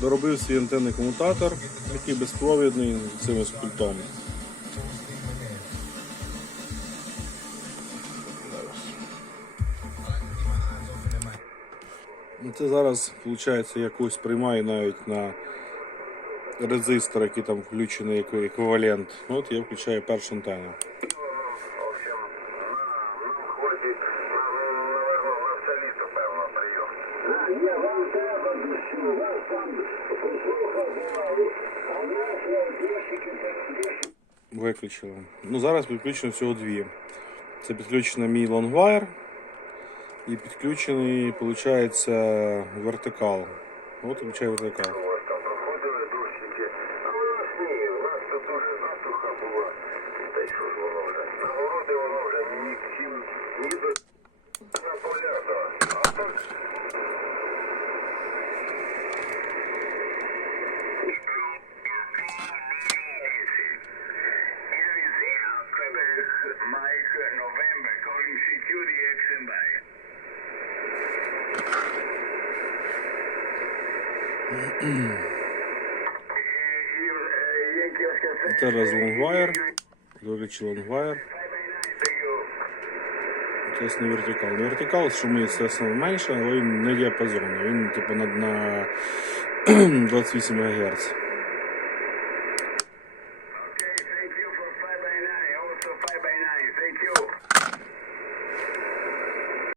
доробив свій антенний комутатор, який безпровідний з цим ось пультом. Ну, Це зараз, виходить, якось приймає навіть на резистор, який там включений як еквівалент. Ну, От я включаю першу антенну. Я вам треба дощу, вас там послухав, а наші дощики дощики. Виключили. Ну, зараз підключено всього дві. Це підключено мій лонгвайр і підключений, виходить, вертикал. От включаю вертикал. Проходили дощики. А у нас ні, у нас тут дуже засуха була. Та й що ж воно вже? На городи воно вже ні к чим, ні до на поля, да. А так Mike, November, calling security action by. Зараз лонгвайр. Виключили лонгвайр. Тобто не вертикал. Не вертикал шуми, звісно, менше, але він не діапазонний. Він типу на, на 28 МГц.